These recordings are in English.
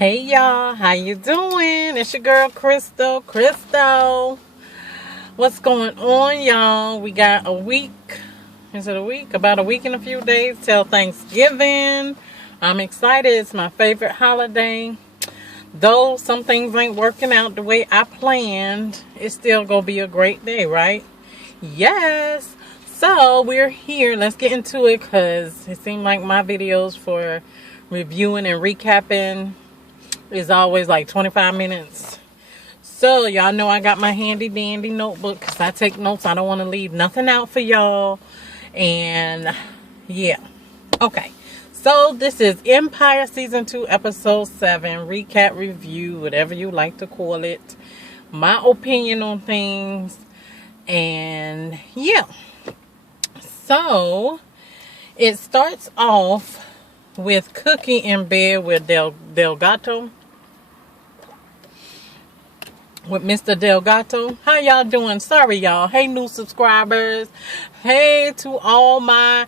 Hey y'all, how you doing? It's your girl Crystal. What's going on, y'all? We got a week. Is it a week? About a week and a few days till Thanksgiving. I'm excited. It's my favorite holiday. Though some things ain't working out the way I planned, it's still gonna be a great day, right? Yes. So we're here. Let's get into it because it seemed like my videos for reviewing and recapping is always like 25 minutes. So y'all know I got my handy dandy notebook because I take notes. I don't want to leave nothing out for y'all. And yeah. Okay. So this is Empire Season 2 Episode 7. Recap, review, whatever you like to call it. My opinion on things. And yeah. So it starts off with Cookie in bed with Delgado. With Mr. Delgado. How y'all doing? Sorry, y'all. Hey, new subscribers. Hey to all my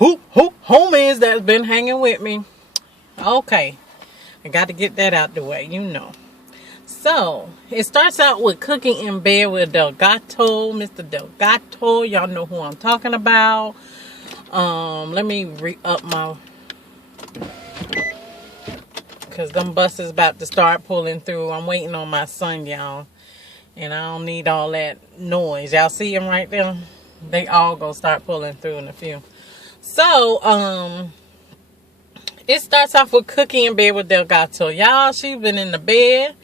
homies that's been hanging with me. Okay. I got to get that out the way, you know. So, it starts out with Cookie in bed with Delgado. Mr. Delgado. Y'all know who I'm talking about. Let me re-up my... because them buses about to start pulling through. I'm waiting on my son, y'all. And I don't need all that noise. Y'all see them right there? They all gonna start pulling through in a few. So, it starts off with Cookie in bed with Delgado. Y'all, she's been in the bed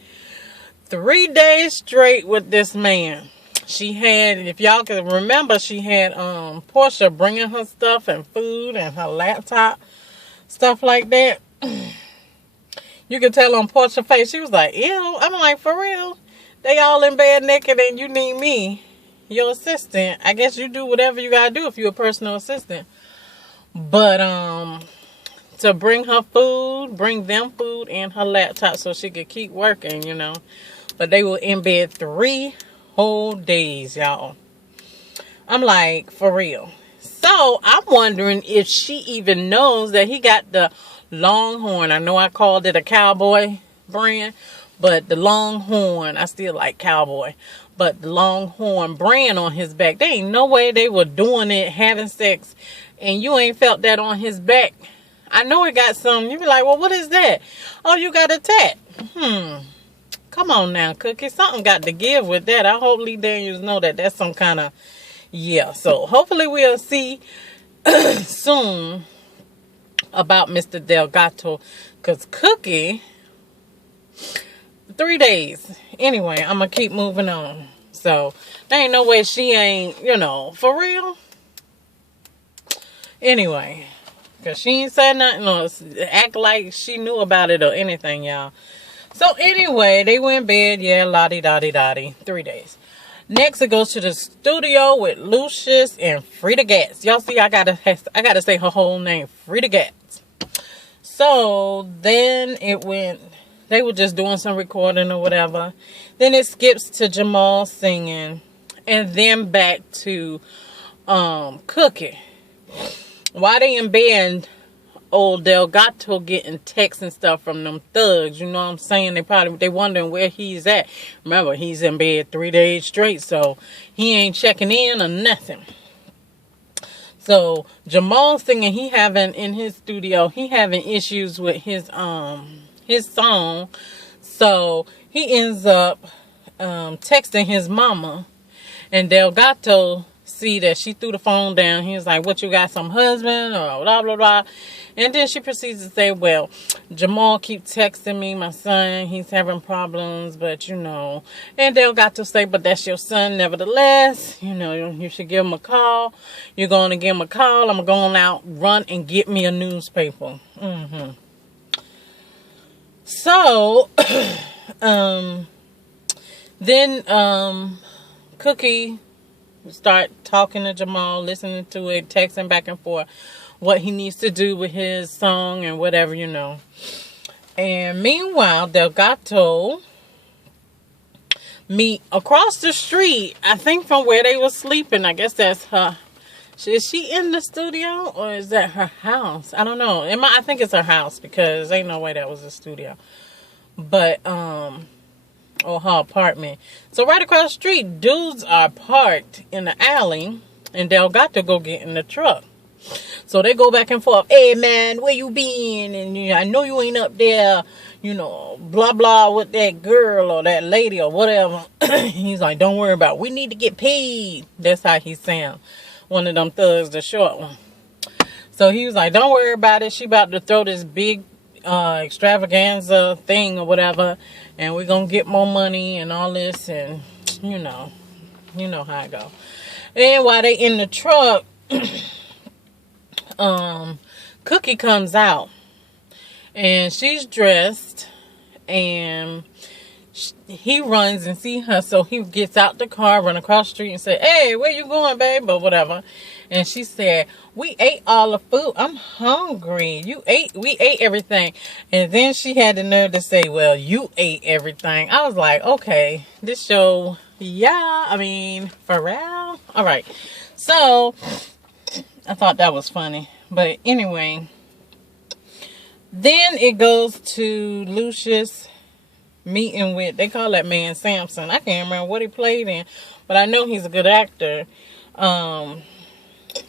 3 days straight with this man. She had, if y'all can remember, she had Portia bringing her stuff and food and her laptop, stuff like that. You can tell on Portia's face, she was like, ew. I'm like, for real? They all in bed naked and you need me, your assistant. I guess you do whatever you gotta do if you're a personal assistant. But, to bring her food, bring them food and her laptop so she could keep working, you know. But they were in bed 3 whole days, y'all. I'm like, for real. So, I'm wondering if she even knows that he got the Longhorn. I know I called it a cowboy brand, but the Longhorn, I still like cowboy, but the Longhorn brand on his back. There ain't no way they were doing it, having sex, and you ain't felt that on his back. I know it got some. You be like, well, what is that? Oh, you got a tat. Come on now, Cookie. Something got to give with that. I hope Lee Daniels know that that's some kind of, yeah. So hopefully we'll see soon about Mr. Delgado, because Cookie 3 days. Anyway, I'm gonna keep moving on. So there ain't no way she ain't, you know, for real. Anyway, because she ain't said nothing or act like she knew about it or anything, y'all. So anyway, they went in bed, yeah, lottie-dottie-dottie, 3 days. Next, it goes to the studio with Lucius and Frida Gatz. Y'all see, I gotta say her whole name, Frida Gatz. So then it went, they were just doing some recording or whatever. Then it skips to Jamal singing. And then back to Cookie. While they in bed, old Delgado getting texts and stuff from them thugs. You know what I'm saying? They wondering where he's at. Remember, he's in bed 3 days straight. So he ain't checking in or nothing. So Jamal singing, he having in his studio, he having issues with his song. So he ends up texting his mama, and Delgado see that she threw the phone down. He was like, what, you got some husband or blah blah blah. And then she proceeds to say, well, Jamal keeps texting me, my son, he's having problems, but you know. And Delgado say, but that's your son nevertheless. You know, you should give him a call. You're going to give him a call. I'm going out, run and get me a newspaper. So, then Cookie start talking to Jamal, listening to it, texting back and forth what he needs to do with his song and whatever, you know. And meanwhile, Delgado meet across the street, I think from where they were sleeping. I guess that's her. Is she in the studio or is that her house? I don't know. I think it's her house because ain't no way that was a studio. but or her apartment. So right across the street, dudes are parked in the alley, and they'll got to go get in the truck. So they go back and forth. Hey man, where you been? And I know you ain't up there, blah blah with that girl or that lady or whatever. He's like, don't worry about it. We need to get paid. That's how he sound. One of them thugs, the short one. So he was like, don't worry about it. She about to throw this big extravaganza thing or whatever, and we're gonna get more money and all this, and you know how it go. And while they in the truck, Cookie comes out, and she's dressed, and he runs and see her, so he gets out the car, run across the street, and say, "Hey, where you going, babe?" or whatever. And she said, "We ate all the food. I'm hungry. We ate everything." And then she had the nerve to say, "Well, you ate everything." I was like, okay, this show, yeah, I mean, for real? All right. So, I thought that was funny. But anyway, then it goes to Lucius meeting with, they call that man Samson. I can't remember what he played in, but I know he's a good actor.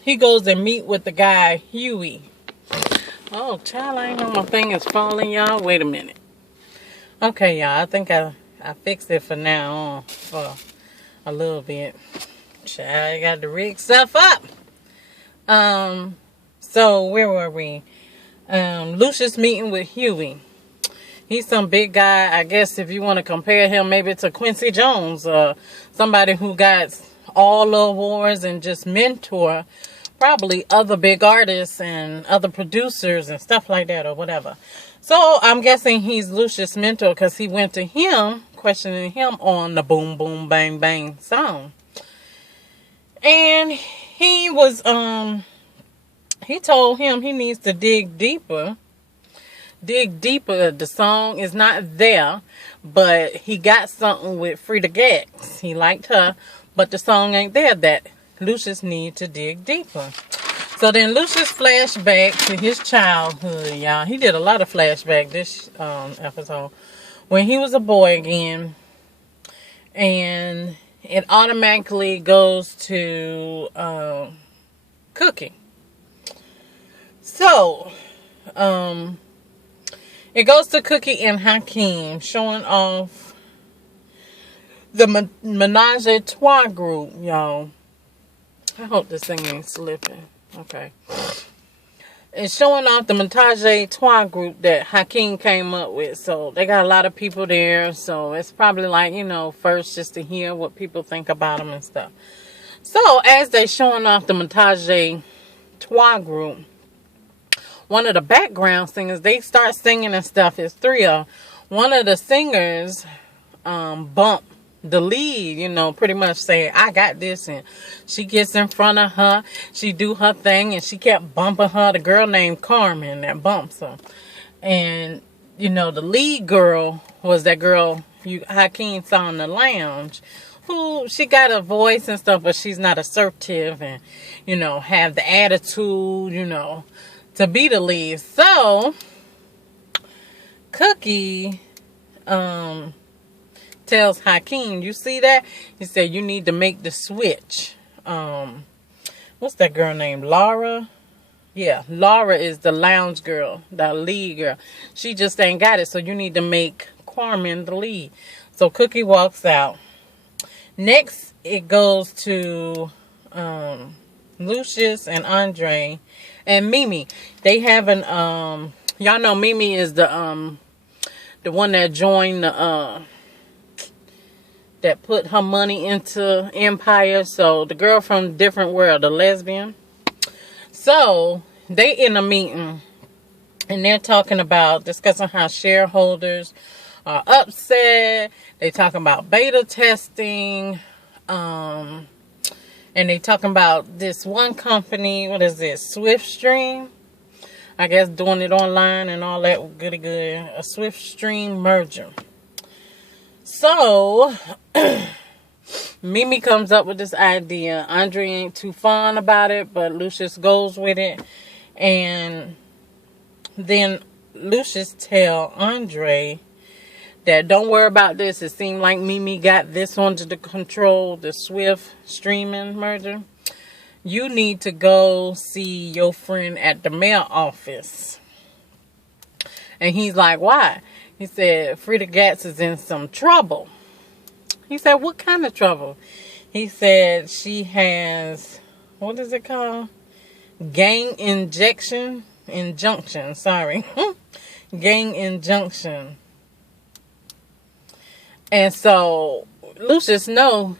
He goes and meet with the guy, Huey. Oh, child, I ain't know my thing is falling, y'all. Wait a minute. Okay, y'all, I think I fixed it for now on, for a little bit. Child, I got to rig stuff up. So where were we? Lucius meeting with Huey. He's some big guy. I guess if you want to compare him maybe to Quincy Jones, somebody who got all the awards and just mentor probably other big artists and other producers and stuff like that or whatever. So I'm guessing he's Lucius' mentor because he went to him, questioning him on the Boom Boom Bang Bang song. And he was, he told him he needs to dig deeper. The song is not there, but he got something with Frida Gax. He liked her, but the song ain't there, that Lucius need to dig deeper. So then Lucius flashed back to his childhood, y'all. He did a lot of flashback this episode. When he was a boy again, and it automatically goes to Cookie. So, it goes to Cookie and Hakeem showing off the Menage a Trois group, y'all. I hope this thing ain't slipping. Okay. It's showing off the Menage a Trois group that Hakeem came up with. So they got a lot of people there. So it's probably like, first just to hear what people think about them and stuff. So as they showing off the Menage a Trois group, one of the background singers, they start singing and stuff. It's three of them. One of the singers bump the lead, pretty much say, I got this. And she gets in front of her. She do her thing. And she kept bumping her. The girl named Carmen that bumps her. And, the lead girl was that girl Hakeem saw in the lounge. Who, she got a voice and stuff, but she's not assertive. And, have the attitude, to be the lead. So Cookie tells Hakeem, you see that? He said, you need to make the switch. What's that girl named? Laura? Yeah, Laura is the lounge girl, the lead girl. She just ain't got it, so you need to make Carmen the lead. So Cookie walks out. Next, it goes to Lucius and Andre and Mimi. They having y'all know Mimi is the one that joined the that put her money into Empire. So the girl from Different World, the lesbian. So they in a meeting and they're discussing how shareholders are upset. They talking about beta testing. And they talking about this one company, what is this, SwiftStream? I guess doing it online and all that goody good. A SwiftStream merger. So, Mimi comes up with this idea. Andre ain't too fond about it, but Lucius goes with it. And then Lucius tell Andre that don't worry about this. It seemed like Mimi got this under the control, the Swift streaming merger. You need to go see your friend at the mail office. And he's like, why? He said, Frida Gatz is in some trouble. He said, what kind of trouble? He said she has, what is it called? Gang injunction, sorry. Gang injunction. And so, Lucius know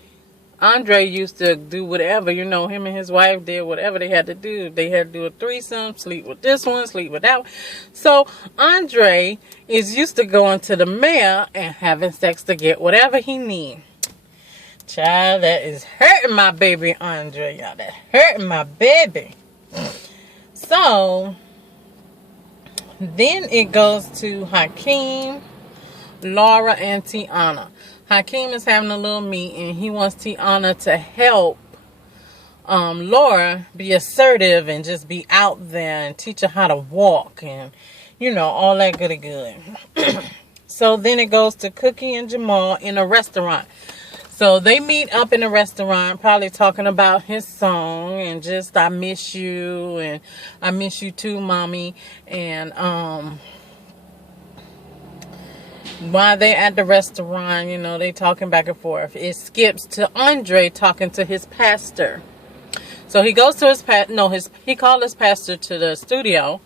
Andre used to do whatever, him and his wife did whatever they had to do. They had to do a threesome, sleep with this one, sleep with that one. So, Andre is used to going to the mail and having sex to get whatever he need. Child, that is hurting my baby Andre, y'all. That's hurting my baby. So, then it goes to Hakeem, Laura, and Tiana. Hakeem is having a little meeting. He wants Tiana to help Laura be assertive and just be out there and teach her how to walk and, all that goody good. So then it goes to Cookie and Jamal in a restaurant. So they meet up in a restaurant, probably talking about his song and just, I miss you and I miss you too, mommy. And, while they at the restaurant, they talking back and forth. It skips to Andre talking to his pastor. So he goes to he called his pastor to the studio,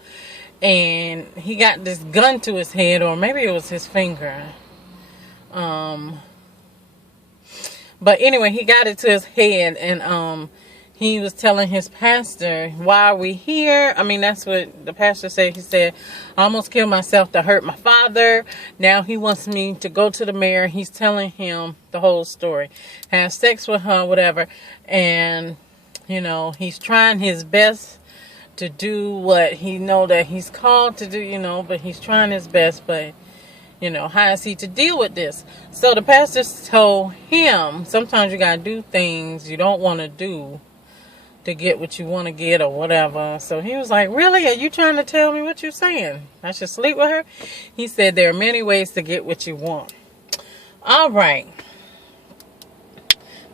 and he got this gun to his head, or maybe it was his finger. But anyway, he got it to his head, and he was telling his pastor, why are we here? I mean, that's what the pastor said. He said, I almost killed myself to hurt my father. Now he wants me to go to the mayor. He's telling him the whole story. Have sex with her, whatever. And, he's trying his best to do what he know that he's called to do, but he's trying his best. But, how is he to deal with this? So the pastor told him, sometimes you got to do things you don't want to do to get what you want to get or whatever. So he was like, really? Are you trying to tell me what you're saying? I should sleep with her? He said there are many ways to get what you want. All right.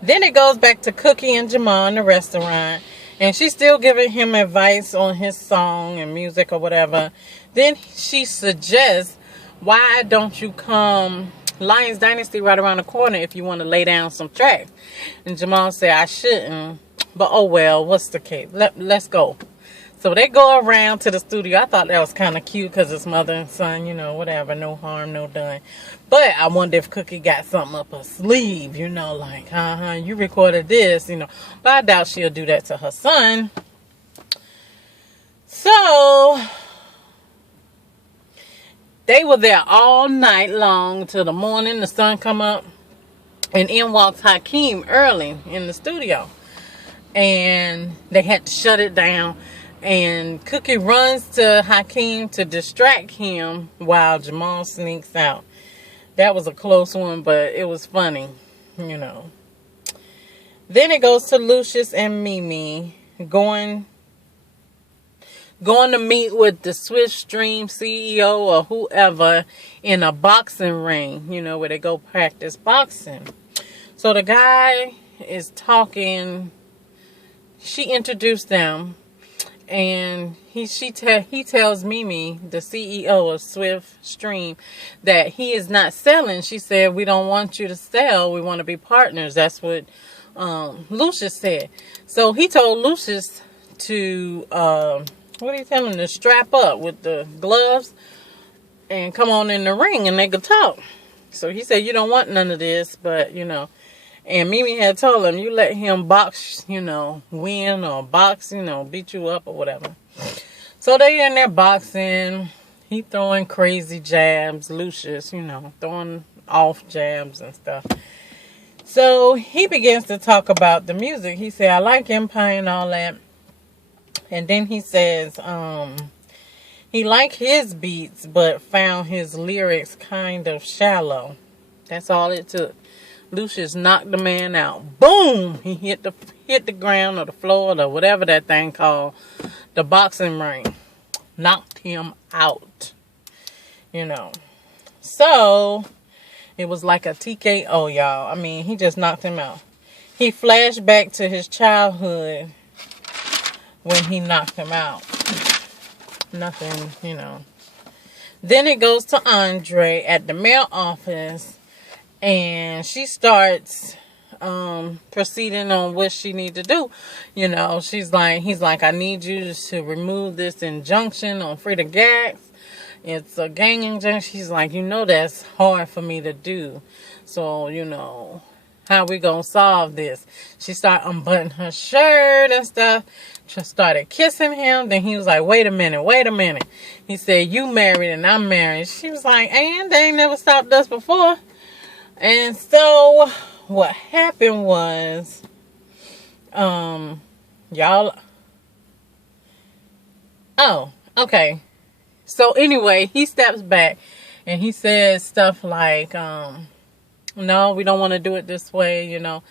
Then it goes back to Cookie and Jamal in the restaurant. And she's still giving him advice on his song and music or whatever. Then she suggests, why don't you come Lions Dynasty right around the corner if you want to lay down some tracks? And Jamal said, I shouldn't. But oh well, what's the case? Let's go. So they go around to the studio. I thought that was kind of cute because it's mother and son, whatever. No harm, no done. But I wonder if Cookie got something up her sleeve, like, you recorded this, But I doubt she'll do that to her son. So they were there all night long till the morning. The sun come up. And in walks Hakeem early in the studio. And they had to shut it down. And Cookie runs to Hakeem to distract him while Jamal sneaks out. That was a close one, but it was funny, Then it goes to Lucius and Mimi going to meet with the Swift Stream CEO or whoever in a boxing ring, where they go practice boxing. So the guy is talking. She introduced them, and he tells Mimi, the CEO of Swift Stream, that he is not selling. She said, we don't want you to sell. We want to be partners. That's what Lucius said. So he told Lucius to, what did he tell him? To strap up with the gloves and come on in the ring and they could talk. So he said, you don't want none of this, but, And Mimi had told him, you let him box, win or box, beat you up or whatever. So they in there boxing. He throwing crazy jabs. Lucius, throwing off jabs and stuff. So he begins to talk about the music. He said, I like Empire and all that. And then he says, he liked his beats, but found his lyrics kind of shallow. That's all it took. Lucius knocked the man out. Boom! He hit the ground or the floor or whatever that thing called, the boxing ring. Knocked him out. So It was like a TKO, y'all. I mean, he just knocked him out. He flashed back to his childhood when he knocked him out. Nothing, you know. Then it goes to Andre at the mail office, and she starts proceeding on what she need to do. You know, he's like, I need you to remove this injunction on Frida Gax. It's a gang injunction. She's like, you know, that's hard for me to do. So, you know, how we gonna solve this? She started unbuttoning her shirt and stuff. Just started kissing him. Then he was like, wait a minute. He said, you married and I'm married. She was like, and they ain't never stopped us before. And so what happened was, y'all, oh, okay. So anyway, he steps back and he says stuff like, no, we don't want to do it this way, you know.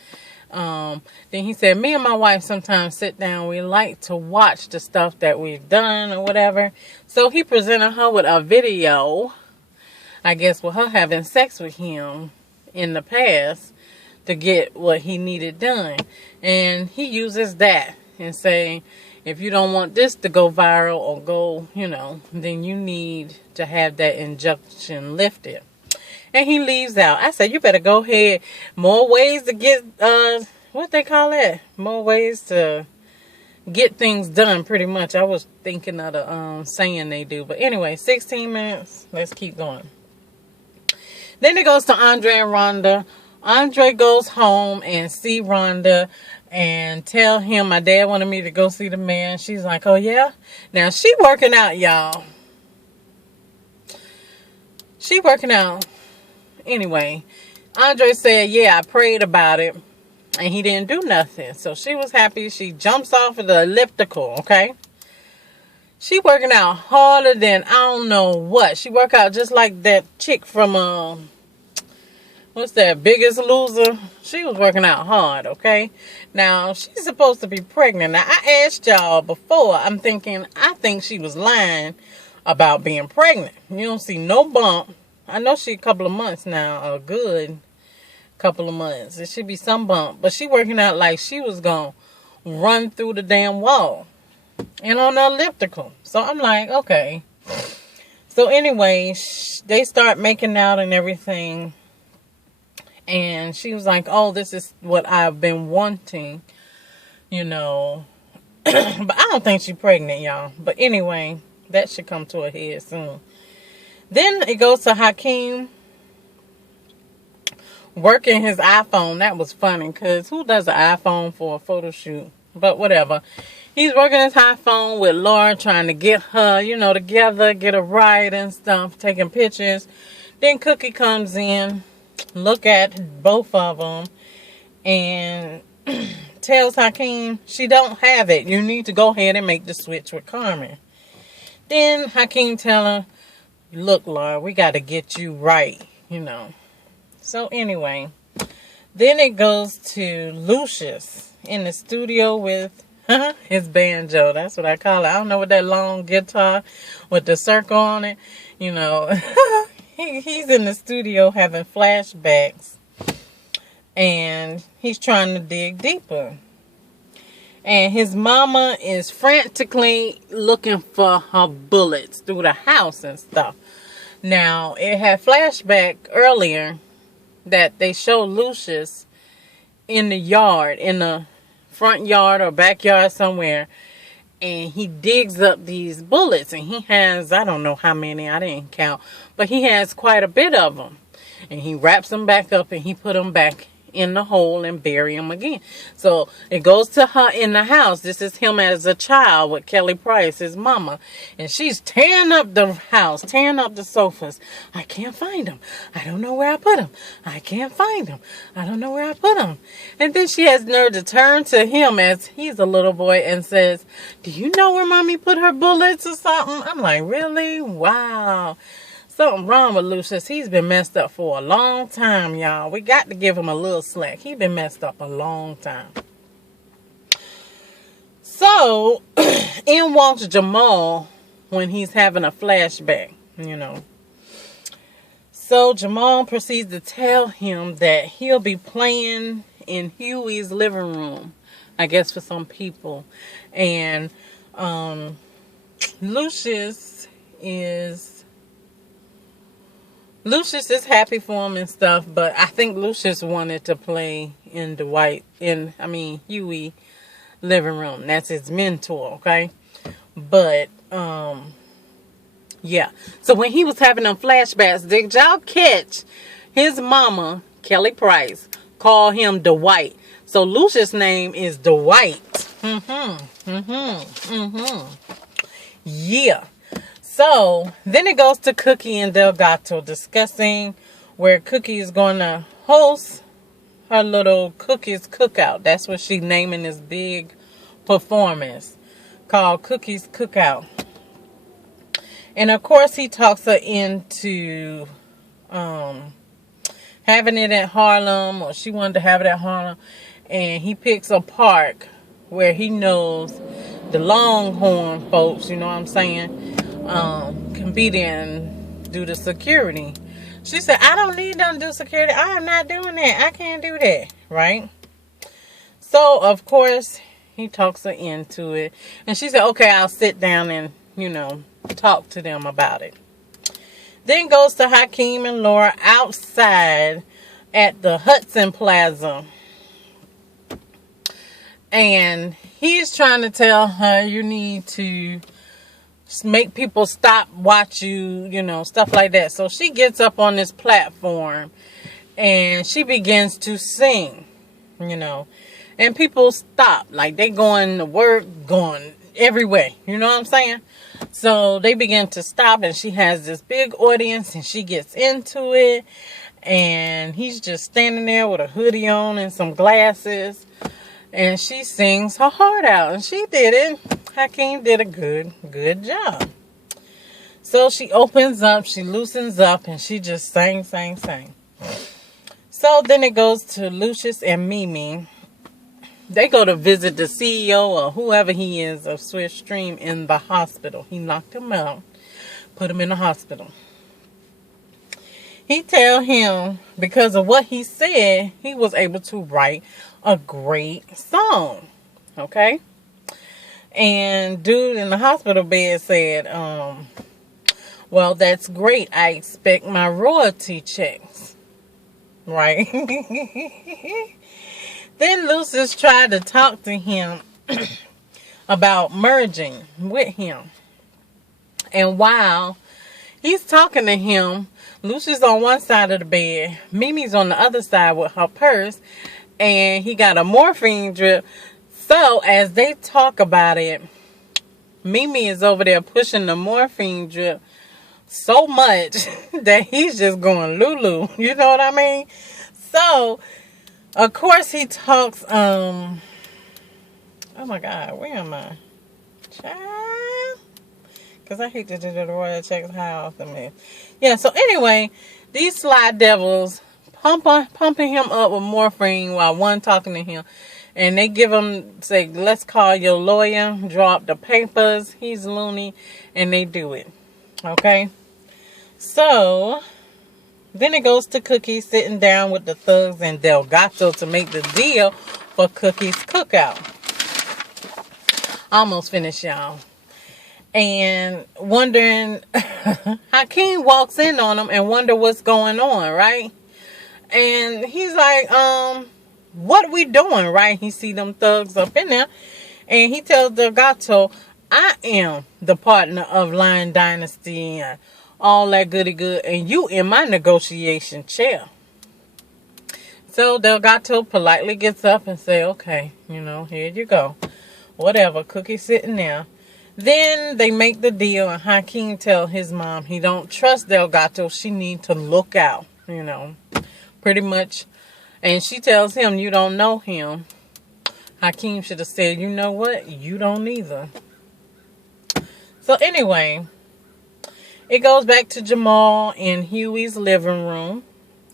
Then he said, me and my wife sometimes sit down. We like to watch the stuff that we've done or whatever. So he presented her with a video, I guess, with her having sex with him in the past to get what he needed done. And he uses that and saying, if you don't want this to go viral or go, you know, then you need to have that injunction lifted. And he leaves out. I said, you better go ahead. More ways to get, what they call that? More ways to get things done, pretty much. I was thinking of the saying they do. But anyway, 16 minutes. Let's keep going. Then it goes to Andre and Rhonda. Andre goes home and see Rhonda and tell him, my dad wanted me to go see the man. She's like, oh, yeah? Now, she working out, y'all. She working out. Anyway, Andre said, yeah, I prayed about it, and he didn't do nothing. So she was happy. She jumps off of the elliptical, okay? She working out harder than I don't know what. She work out just like that chick from, what's that, Biggest Loser? She was working out hard, okay? Now, she's supposed to be pregnant. Now, I asked y'all before. I'm thinking, I think she was lying about being pregnant. You don't see no bump. I know she a couple of months now, a good couple of months. It should be some bump. But she working out like she was going to run through the damn wall. And on the elliptical. So I'm like, okay. So anyway, they start making out and everything. And she was like, oh, this is what I've been wanting. You know. But I don't think she's pregnant, y'all. But anyway, that should come to a head soon. Then it goes to Hakeem working his iPhone. That was funny because who does an iPhone for a photo shoot? But whatever. He's working his iPhone with Laura, trying to get her, you know, together, get a ride and stuff, taking pictures. Then Cookie comes in, look at both of them, and tells Hakeem she don't have it. You need to go ahead and make the switch with Carmen. Then Hakeem tell her, look, Laura, we got to get you right, you know. So anyway, then it goes to Lucius in the studio with his banjo. That's what I call it. I don't know what that long guitar with the circle on it, you know. He's in the studio having flashbacks, and he's trying to dig deeper. And his mama is frantically looking for her bullets through the house and stuff. Now, it had flashback earlier that they showed Lucius in the yard, in the front yard or backyard somewhere. And he digs up these bullets. And he has, I don't know how many, I didn't count. But he has quite a bit of them. And he wraps them back up and he put them back in the hole and bury him again. So it goes to her in the house. This is him as a child with Kelly Price, his mama. And she's tearing up the house, tearing up the sofas. I can't find him. I don't know where I put him. I can't find him. I don't know where I put him. And then she has nerve to turn to him as he's a little boy and says, do you know where mommy put her bullets or something? I'm like, really? Wow. Something wrong with Lucius. He's been messed up for a long time, y'all. We got to give him a little slack. He's been messed up a long time. So, in walks Jamal when he's having a flashback, you know. So Jamal proceeds to tell him that he'll be playing in Huey's living room, I guess for some people. And Lucius is happy for him and stuff, but I think Lucius wanted to play in Huey living room. That's his mentor, okay? But yeah. So when he was having them flashbacks, did y'all catch his mama, Kelly Price, call him Dwight? So Lucius' name is Dwight. Yeah. So then it goes to Cookie and Delgado discussing where Cookie is going to host her little Cookies Cookout. That's what she's naming this big performance called Cookies Cookout. And of course he talks her into having it at Harlem, or she wanted to have it at Harlem. And he picks a park where he knows the Longhorn folks, you know what I'm saying, can be there and do the security. She said, I don't need them to do security. I am not doing that. I can't do that. Right? So, of course, he talks her into it. And she said, okay, I'll sit down and, talk to them about it. Then goes to Hakeem and Laura outside at the Hudson Plaza. And he's trying to tell her, you need to make people stop, watch you, stuff like that. So she gets up on this platform and she begins to sing, and people stop. Like they going to work, going everywhere. You know what I'm saying? So they begin to stop and she has this big audience and she gets into it. And he's just standing there with a hoodie on and some glasses. And she sings her heart out. And she did it. Hakeem did a good job. So she opens up, she loosens up, and she just sang. So then it goes to Lucius and Mimi. They go to visit the CEO or whoever he is of Swift Stream in the hospital. He knocked him out, put him in the hospital. He tell him because of what he said, he was able to write a great song. Okay? And dude in the hospital bed said, well, that's great. I expect my royalty checks. Right? Then Lucius tried to talk to him about merging with him. And while he's talking to him, Lucius on one side of the bed, Mimi's on the other side with her purse, and he got a morphine drip. So as they talk about it, Mimi is over there pushing the morphine drip so much that he's just going Lulu. You know what I mean? So, of course, he talks, oh my God, where am I? Child? Because I hate to do the royal checks. How often, man? Yeah, so anyway, these sly devils pumping him up with morphine while one talking to him. And they give him, say, let's call your lawyer, draw up the papers. He's loony. And they do it. Okay? So, then it goes to Cookie sitting down with the thugs and Delgado to make the deal for Cookie's Cookout. Almost finished, y'all. And wondering, Hakeem walks in on him and wonder what's going on, right? And he's like, what are we doing, right? He see them thugs up in there. And he tells Delgado, I am the partner of Lion Dynasty and all that goody good. And you in my negotiation chair. So Delgado politely gets up and say, okay, here you go. Whatever, Cookie sitting there. Then they make the deal and Hakeem tell his mom he don't trust Delgado. She need to look out, pretty much. And she tells him, you don't know him. Hakeem should have said, you know what? You don't either. So anyway, it goes back to Jamal in Huey's living room.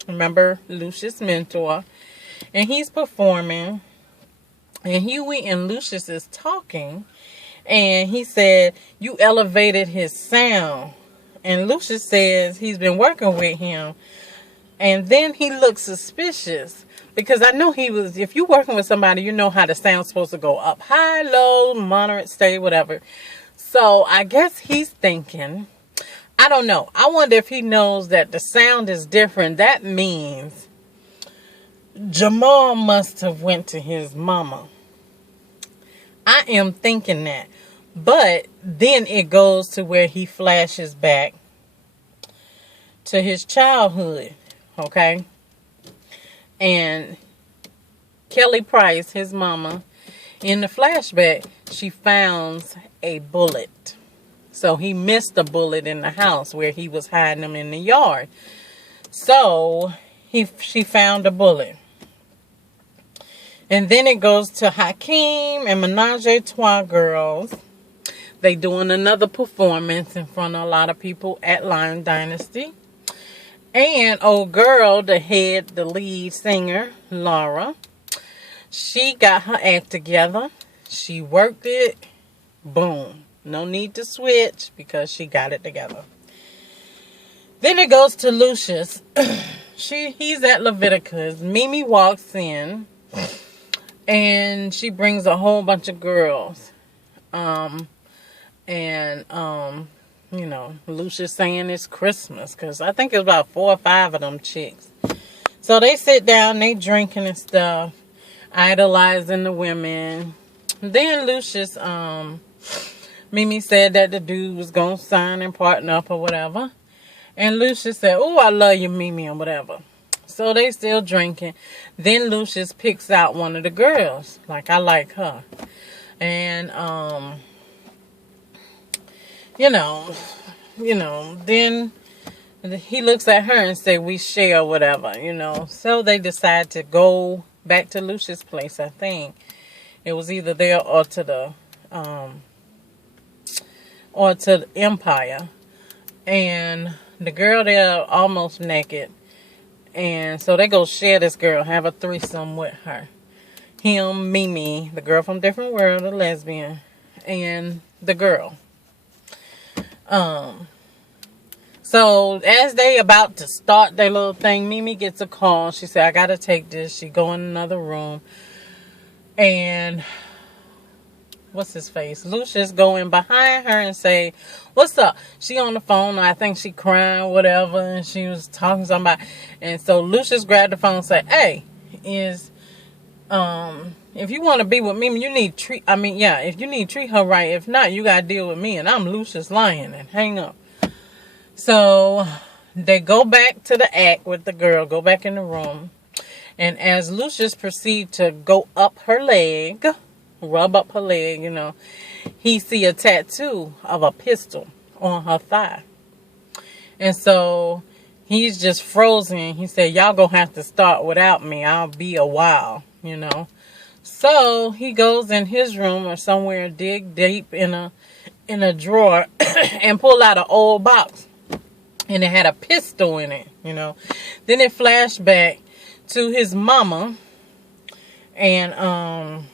Remember, Lucius' mentor. And he's performing. And Huey and Lucius is talking. And he said, you elevated his sound And Lucius says he's been working with him. And then he looks suspicious. Because I know if you're working with somebody, you know how the sound's supposed to go up high, low, moderate, steady, whatever. So I guess he's thinking, I don't know. I wonder if he knows that the sound is different. That means Jamal must have went to his mama. I am thinking that. But then it goes to where he flashes back to his childhood. Okay? And Kelly Price, his mama, in the flashback, she found a bullet. So he missed a bullet in the house where he was hiding them in the yard. So she found a bullet. And then it goes to Hakeem and Menage a Trois girls. They doing another performance in front of a lot of people at Lion Dynasty. And old girl, the lead singer, Laura, she got her act together. She worked it. Boom. No need to switch because she got it together. Then it goes to Lucius. He's at Leviticus. Mimi walks in and she brings a whole bunch of girls. You know, Lucius saying it's Christmas because I think it's about 4 or 5 of them chicks. So they sit down, they drinking and stuff, idolizing the women. Then Lucius, Mimi said that the dude was going to sign and partner up or whatever. And Lucius said, "Oh, I love you, Mimi," or whatever. So they still drinking. Then Lucius picks out one of the girls. Like, I like her. And, you know, then he looks at her and say, "We share," whatever, you know. So they decide to go back to Lucius' place, I think. It was either there or to the Empire. And the girl there almost naked. And so they go share this girl, have a threesome with her. Him, Mimi, the girl from Different World, the lesbian, and the girl. So as they about to start their little thing, Mimi gets a call. She said, "I gotta take this." She go in another room. And what's his face? Lucius go in behind her and say, "What's up?" She on the phone. I think she crying, whatever. And she was talking to somebody. And so Lucius grabbed the phone and said, "Hey, if you want to be with Mimi, if you need to treat her right. If not, you got to deal with me. And I'm Lucius Lyon," and hang up. So they go back to the act with the girl, go back in the room. And as Lucius proceeds to go up her leg, rub up her leg, you know, he see a tattoo of a pistol on her thigh. And so he's just frozen. He said, "Y'all gonna have to start without me. I'll be a while," you know. So he goes in his room or somewhere, dig deep in a drawer and pull out an old box. And it had a pistol in it, you know. Then it flashed back to his mama. And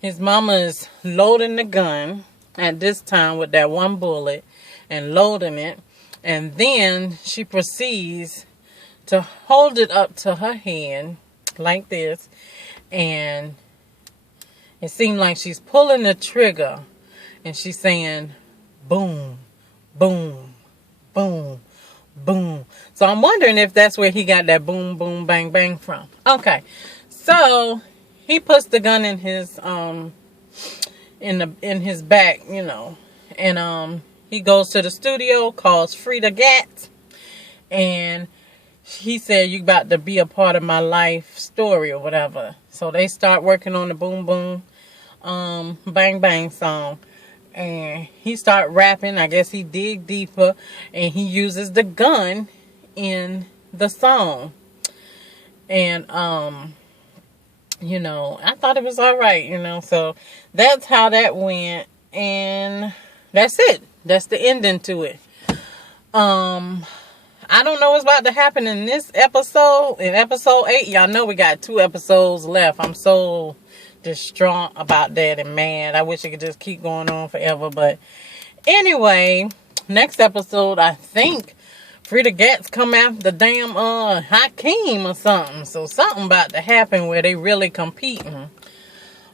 his mama is loading the gun at this time with that one bullet and loading it. And then she proceeds to hold it up to her hand like this. And it seemed like she's pulling the trigger. And she's saying, "Boom, boom, boom, boom." So I'm wondering if that's where he got that boom, boom, bang, bang from. Okay. So he puts the gun in his in his back, you know. And he goes to the studio, calls Frida Gat, and he said, "You about to be a part of my life story," or whatever. So they start working on the boom, boom, bang, bang song. And he start rapping. I guess he dig deeper. And he uses the gun in the song. And, you know, I thought it was all right, you know. So that's how that went. And that's it. That's the ending to it. I don't know what's about to happen in this episode. In episode 8, y'all know we got 2 episodes left. I'm so distraught about that and mad. I wish it could just keep going on forever. But anyway, next episode, I think Frida Gats come after the damn Hakeem or something. So something about to happen where they really competing.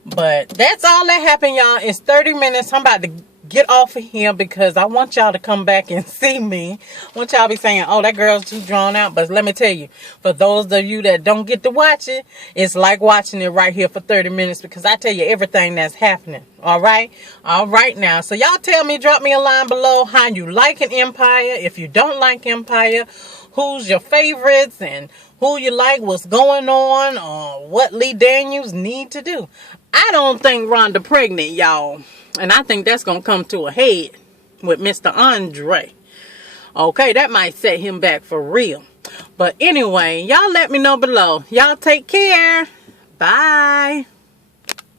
But that's all that happened, y'all. It's 30 minutes. I'm about to get off of here because I want y'all to come back and see me. I want y'all to be saying, oh, that girl's too drawn out. But let me tell you, for those of you that don't get to watch it, it's like watching it right here for 30 minutes because I tell you everything that's happening. All right? All right now. So y'all tell me, drop me a line below how you like an Empire. If you don't like Empire, who's your favorites and who you like, what's going on, or what Lee Daniels need to do. I don't think Rhonda pregnant, y'all. And I think that's going to come to a head with Mr. Andre. Okay, that might set him back for real. But anyway, y'all let me know below. Y'all take care. Bye.